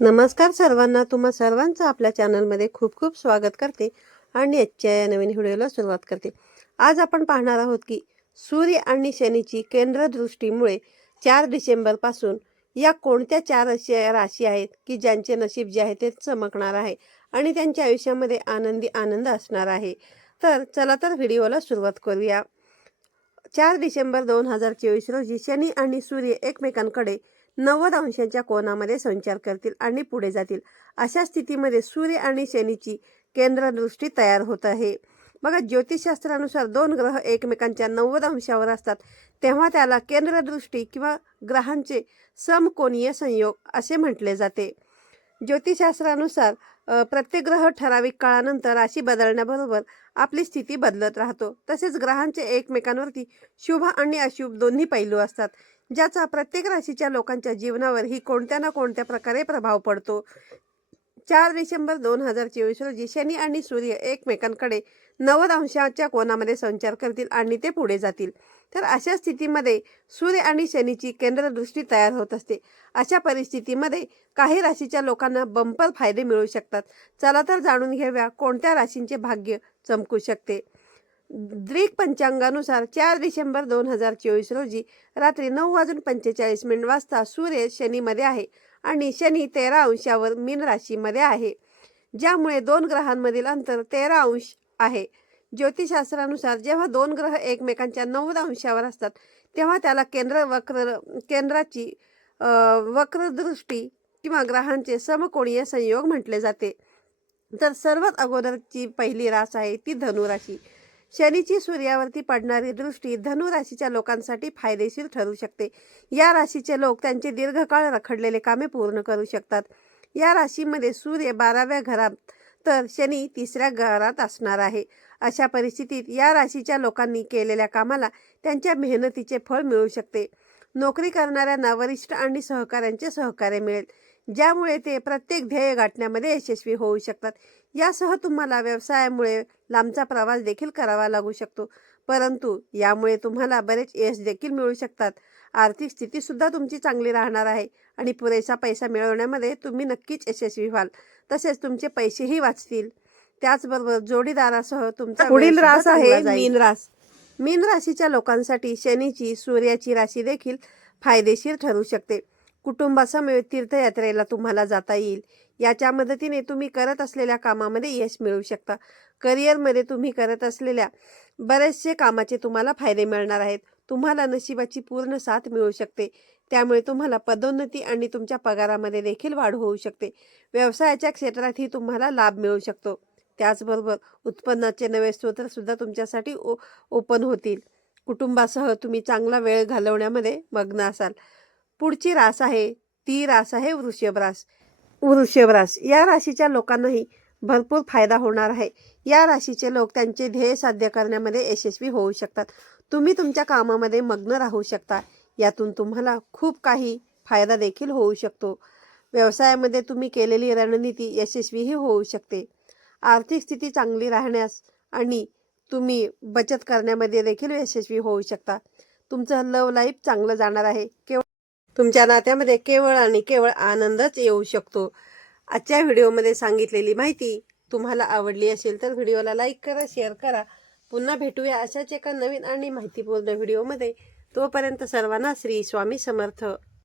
नमस्कार सर्वांना. तुम्हा सर्वांचं आपल्या चॅनलमध्ये खूप खूप स्वागत करते आणि आजच्या या नवीन व्हिडिओला सुरुवात करते. आज आपण पाहणार आहोत की सूर्य आणि शनीची केंद्रदृष्टीमुळे चार डिसेंबरपासून या कोणत्या चार अशा राशी आहेत की ज्यांचे नशीब जे आहे ते चमकणार आहे आणि त्यांच्या आयुष्यामध्ये आनंदी आनंद असणार आहे. तर चला तर व्हिडिओला सुरुवात करूया. चार डिसेंबर दोन हजार चोवीस रोजी शनी आणि सूर्य एकमेकांकडे नव्वद अंशांच्या कोनामध्ये संचार करतील आणि पुढे जातील. अशा स्थितीमध्ये सूर्य आणि शनीची केंद्रदृष्टी तयार होत आहे. बघा ज्योतिषशास्त्रानुसार दोन ग्रह एकमेकांच्या नव्वद अंशावर असतात. तेव्हा त्याला केंद्रदृष्टी किंवा ग्रहांचे समकोनीय संयोग असे म्हटले जाते. ज्योतिषशास्त्रानुसार प्रत्येक ग्रह ठराविक काळानंतर राशी बदलण्याबरोबर आपली स्थिती बदलत राहतो. तसेच ग्रहांचे एकमेकांवरती शुभ आणि अशुभ दोन्ही पैलू असतात ज्याचा प्रत्येक राशीच्या लोकांच्या जीवनावर ही कोणत्या ना कोणत्या प्रकारे प्रभाव पडतो. चार डिसेंबर दोन हजार चोवीस रोजी शनी आणि सूर्य एकमेकांकडे नव्वद अंशाच्या कोणामध्ये संचार करतील आणि ते पुढे जातील. तर अशा स्थितीमध्ये सूर्य आणि शनीची केंद्रदृष्टी तयार होत असते. अशा परिस्थितीमध्ये काही राशीच्या लोकांना बंपर फायदे मिळू शकतात. चला तर जाणून घेऊया कोणत्या राशींचे भाग्य चमकू शकते. द्विक पंचांगानुसार चार डिसेंबर दोन हजार चोवीस रोजी रात्री नऊ वाजून पंचेचाळीस मिनिट वाजता सूर्य शनीमध्ये आहे आणि शनी तेरा अंशावर मीन राशीमध्ये आहे. ज्यामुळे दोन ग्रहांमधील अंतर तेरा अंश आहे. ज्योतिषशास्त्रानुसार जेव्हा दोन ग्रह एकमेकांच्या नव्वद अंशावर असतात तेव्हा त्याला केंद्र वक्र केंद्राची वक्रदृष्टी किंवा ग्रहांचे समकोणीय संयोग म्हटले जाते. तर सर्वात अगोदरची पहिली रास आहे ती धनुराशी. शनीची सूर्यावरती पडणारी दृष्टी धनु राशीच्या लोकांसाठी फायदेशीर ठरू शकते. या राशीचे लोक त्यांचे दीर्घकाळ रखडलेले कामे पूर्ण करू शकतात. या राशीमध्ये सूर्य बाराव्या घरात तर शनी तिसऱ्या घरात असणार आहे. अशा परिस्थितीत या राशीच्या लोकांनी केलेल्या कामाला त्यांच्या मेहनतीचे फळ मिळू शकते. नोकरी करणाऱ्यांना वरिष्ठ आणि सहकाऱ्यांचे सहकार्य मिळेल. ज्यामुळे ते प्रत्येक ध्येय गाठण्यामध्ये यशस्वी होऊ शकतात. यासह तुम्हाला व्यवसायामुळे लांबचा प्रवास देखील करावा लागू शकतो. परंतु यामुळे तुम्हाला बरेच यश देखील मिळू शकतात. आर्थिक स्थिती सुद्धा तुमची चांगली राहणार आहे आणि पुरेसा पैसा मिळवण्यामध्ये तुम्ही नक्कीच यशस्वी व्हाल. तसेच तुमचे पैसेही वाचतील. त्याचबरोबर जोडीदारासह तुमचा पुढील रास आहे. मीन रास. मीन राशीच्या लोकांसाठी शनीची सूर्याची राशी देखील फायदेशीर ठरू शकते. कुटुंबासमवेत तीर्थयात्रेला तुम्हाला जाता येईल. याच्या मदतीने तुम्ही करत असलेल्या कामामध्ये यश मिळू शकता. करिअरमध्ये तुम्ही करत असलेल्या बरेचसे कामाचे तुम्हाला फायदे मिळणार आहेत. तुम्हाला नशिबाची पूर्ण साथ मिळू शकते. त्यामुळे तुम्हाला पदोन्नती आणि तुमच्या पगारामध्ये देखील वाढ होऊ शकते. व्यवसायाच्या क्षेत्रातही तुम्हाला लाभ मिळू शकतो. त्याचबरोबर उत्पन्नाचे नवे स्रोतसुद्धा तुमच्यासाठी ओ ओपन होतील. कुटुंबासह तुम्ही चांगला वेळ घालवण्यामध्ये मग्न असाल. पुढची रास आहे ती रास आहे वृषभ रास वृषभ रास या राशीच्या लोकांनाही भरपूर फायदा होणार आहे. या राशीचे लोक त्यांचे ध्येय साध्य करण्यामध्ये यशस्वी होऊ शकतात. तुम्ही तुमच्या कामामध्ये मग्न राहू शकता. यातून तुम्हाला खूप काही फायदा देखील होऊ शकतो. व्यवसायामध्ये तुम्ही केलेली रणनीती यशस्वीही होऊ शकते. आर्थिक स्थिती चांगली राहण्यास आणि तुम्ही बचत करण्यामध्ये देखील यशस्वी होऊ शकता. तुमचं लव लाईफ चांगलं जाणार आहे. केवळ तुमच्या नात्यामध्ये केवळ आणि केवळ आनंदच येऊ शकतो. आजच्या व्हिडिओमध्ये सांगितलेली माहिती तुम्हाला आवडली असेल तर व्हिडिओला लाईक करा शेअर करा. पुन्हा भेटूया अशाच एका नवीन आणि माहितीपूर्ण व्हिडिओमध्ये. तोपर्यंत सर्वांना श्री स्वामी समर्थ.